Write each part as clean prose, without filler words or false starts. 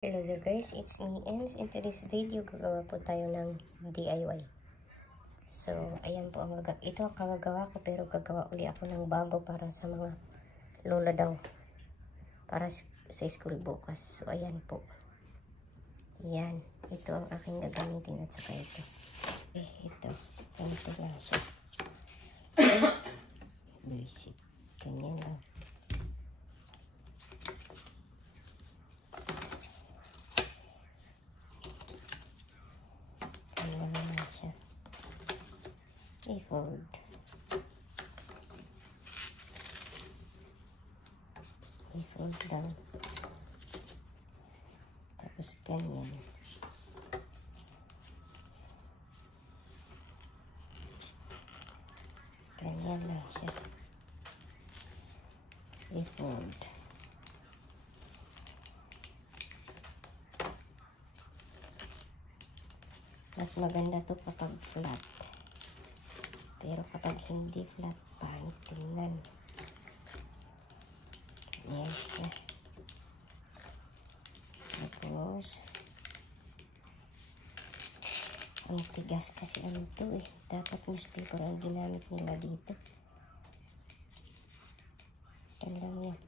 Hello there guys, it's me Ems. In today's video, gagawa po tayo ng DIY. So, ayan po ito ang kagagawa ko, pero gagawa uli ako ng bago para sa mga lola daw. Para sa school bukas. So, ayan po. Ayan. Ito ang aking gagamitin at saka ito. Ito. Ganito lang siya. Basic. Ganyan lang. I-fold. I-fold lang. Tapos ganyan. Ganyan lang siya. I-fold. Mas maganda to kapag flat. Pero kapag hindi flat, pangit tingnan. Yes siya. Tapos, ang tigas kasi ano to eh. Dapat newspaper ang ginamit nila dito. Yan lang yan.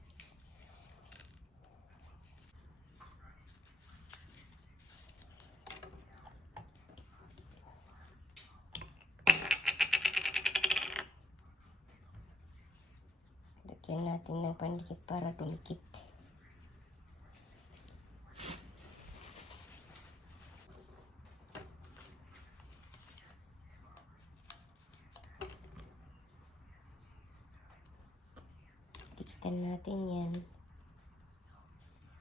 Lagyan natin ng pandikit para dumikit. Dikitan natin yan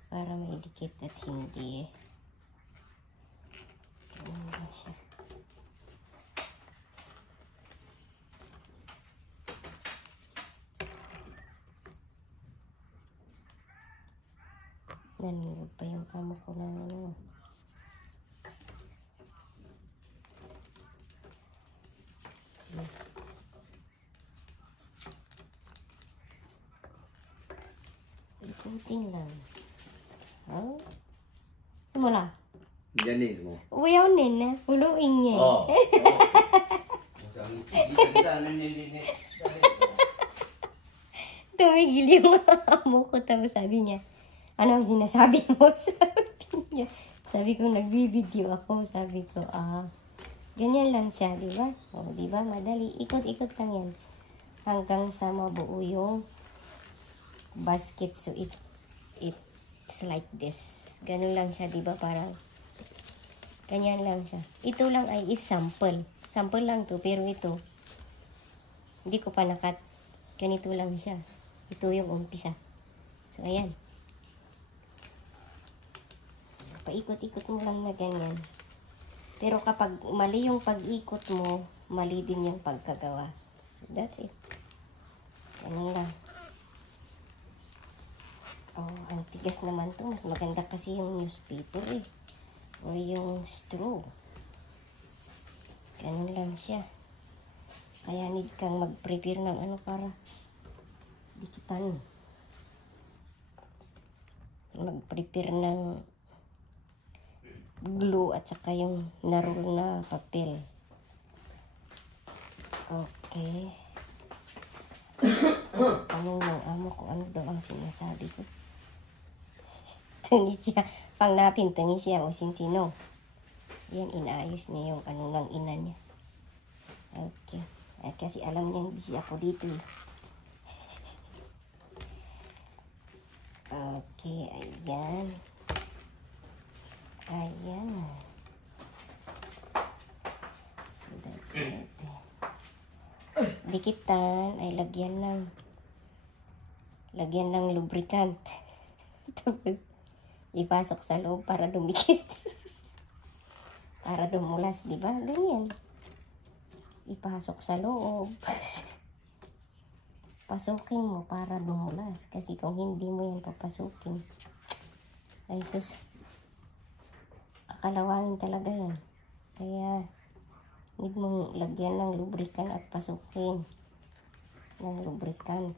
para may dikit at hindi ganyan lang siya. Nanunod pa yung amo ko na ano. Ikutin lang. Oh? Simula. Janis mo. Uyaw na. Huluin niya. Oh. Tumigil yung amo ko. Tapos sabi niya, ano ang sinasabi mo? Sabi niya. Sabi ko, nagbibideo ako. Sabi ko, ganyan lang siya, di ba? O, di ba? Madali. Ikot-ikot lang yan. Hanggang sa mabuo yung basket. So, it's like this. Ganun lang siya, di ba? Parang, ganyan lang siya. Ito lang ay is sample. Sample lang to, pero ito, hindi ko pa nakat. Ganito lang siya. Ito yung umpisa. So, ayan. Paikot-ikot mo lang na ganyan. Pero kapag mali yung pag-ikot mo, mali din yung pagkagawa. So, that's it. Ganun lang. Oh, ang tigas naman to. Mas maganda kasi yung newspaper eh. O yung straw. Ganun lang siya. Kaya need kang mag-prepare ng ano para dikitan. Mag-prepare ng glue at saka yung naroll na papel. Okay. Tanong ng amo kung ano daw ang sinasabi ko. Tunisia. Pang napin, Tunisia o sinsino. Yan, inaayos niya yung ano ng ina niya. Okay. Ay, kasi alam niyang busy ako dito. Okay, ayan. Ayan. So, that's it. Dikitan ay lagyan ng lubricant. Tapos, ipasok sa loob para dumikit. Para dumulas, di ba? Ganyan. Ipasok sa loob. Pasukin mo para dumulas. Kasi kung hindi mo yan papasukin, ay sus, kakalawangin talaga yan. Kaya, need mong lagyan ng lubricant at pasukin ng lubricant.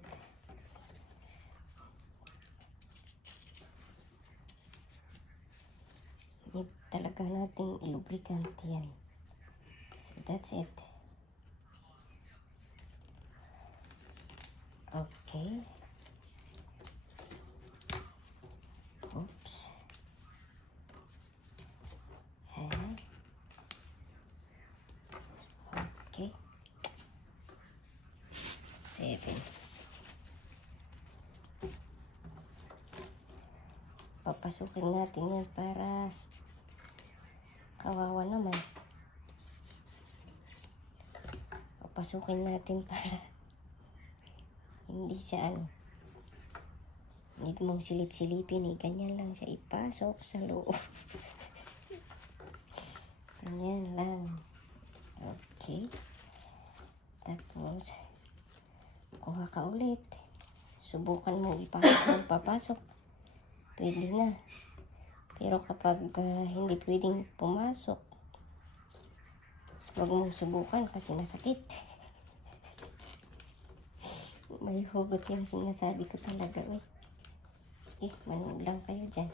talaga nating ilubricant yan. So, that's it. Okay. Oops. Okay. 7. Papasukin natin yan para kawawa naman. Papasukin natin para hindi siya hindi mong silip-silipin eh. Ganyan lang siya ipasok sa loob. Ganyan lang. Okay. Tapos, kuha ka ulit. Subukan mo ipasok. Papasok. Pwede na. Pero kapag hindi pwedeng pumasok, huwag mong subukan kasi nasakit. May hugot yung sinasabi ko talaga. Manood lang kayo dyan.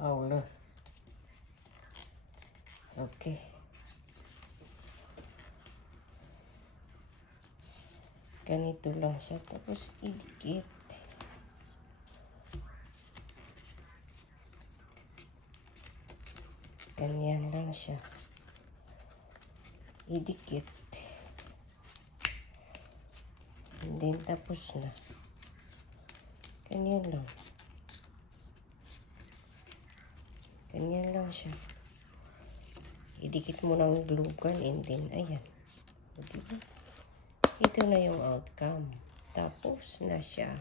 Oh, no. Okay. Ganito lang siya. Tapos, idikit. Ganyan lang siya. Idikit. And then, tapos na. Ganyan lang. Ganyan lang siya. Idikit mo ng glue gun and then, ayan. O, diba? Ito na yung outcome. Tapos na siya.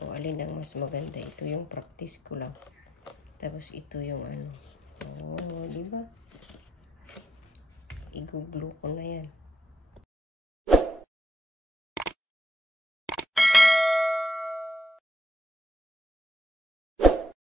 O, alin ang mas maganda? Ito yung practice ko lang. Tapos ito yung O, diba? I-glue ko na yan.